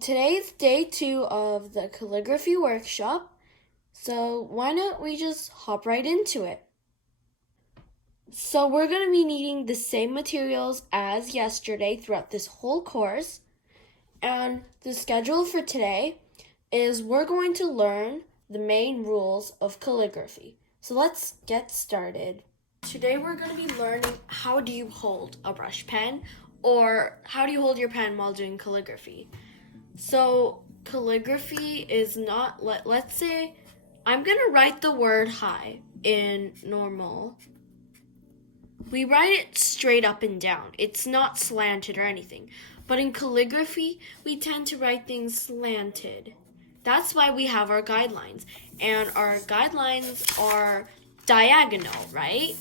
Today's day 2 of the calligraphy workshop, so why not we just hop right into it? So we're going to be needing the same materials as yesterday throughout this whole course, and the schedule for today is we're going to learn the main rules of calligraphy. So let's get started. Today we're going to be learning how do you hold a brush pen, or how do you hold your pen while doing calligraphy. So calligraphy is not, let's say I'm going to write the word hi in normal. We write it straight up and down. It's not slanted or anything. But in calligraphy, we tend to write things slanted. That's why we have our guidelines. And our guidelines are diagonal, right?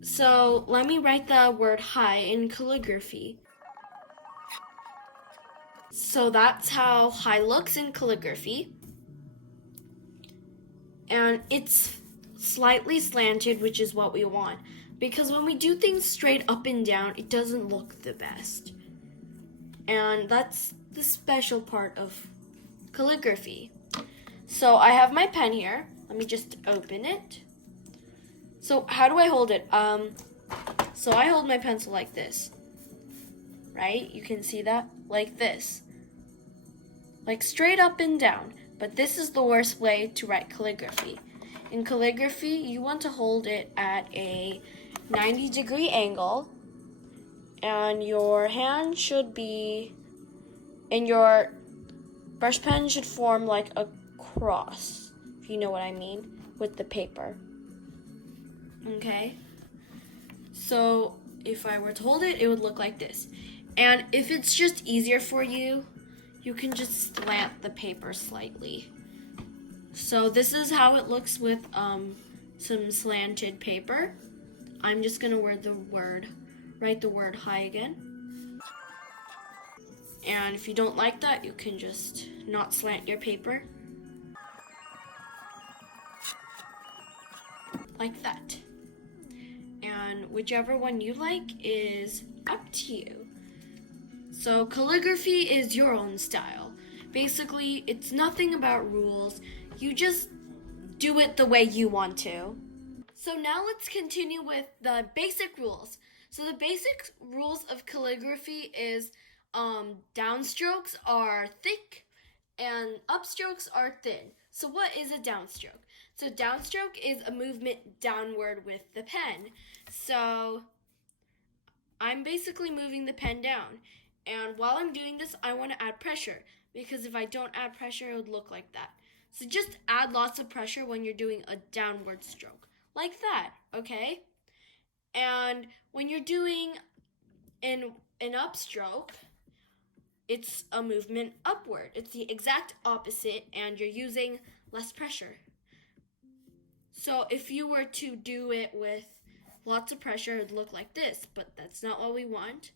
So let me write the word hi in calligraphy. So that's how hi looks in calligraphy. And it's slightly slanted, which is what we want. Because when we do things straight up and down, it doesn't look the best. And that's the special part of calligraphy. So I have my pen here. Let me just open it. So how do I hold it? So I hold my pencil like this. Right? You can see that? Like this. Like straight up and down. But this is the worst way to write calligraphy. In calligraphy, you want to hold it at a 90-degree angle, and your hand should be, and your brush pen should form like a cross, if you know what I mean, with the paper. Okay? So if I were to hold it, it would look like this. And if it's just easier for you, you can just slant the paper slightly. So this is how it looks with some slanted paper. I'm just gonna write the word hi again. And if you don't like that, you can just not slant your paper. Like that. And whichever one you like is up to you. So calligraphy is your own style. Basically, it's nothing about rules. You just do it the way you want to. So now let's continue with the basic rules. So the basic rules of calligraphy is downstrokes are thick and upstrokes are thin. So what is a downstroke? So downstroke is a movement downward with the pen. So I'm basically moving the pen down. And while I'm doing this, I want to add pressure, because if I don't add pressure, it would look like that. So just add lots of pressure when you're doing a downward stroke, like that, okay? And when you're doing an upstroke, it's a movement upward. It's the exact opposite, and you're using less pressure. So if you were to do it with lots of pressure, it would look like this, but that's not what we want.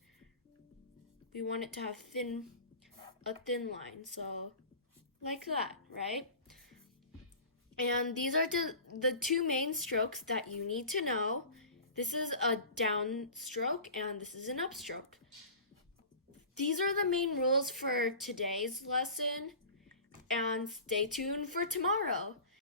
We want it to have a thin line, so like that, right? And these are the two main strokes that you need to know. This is a downstroke and this is an upstroke. These are the main rules for today's lesson, and stay tuned for tomorrow.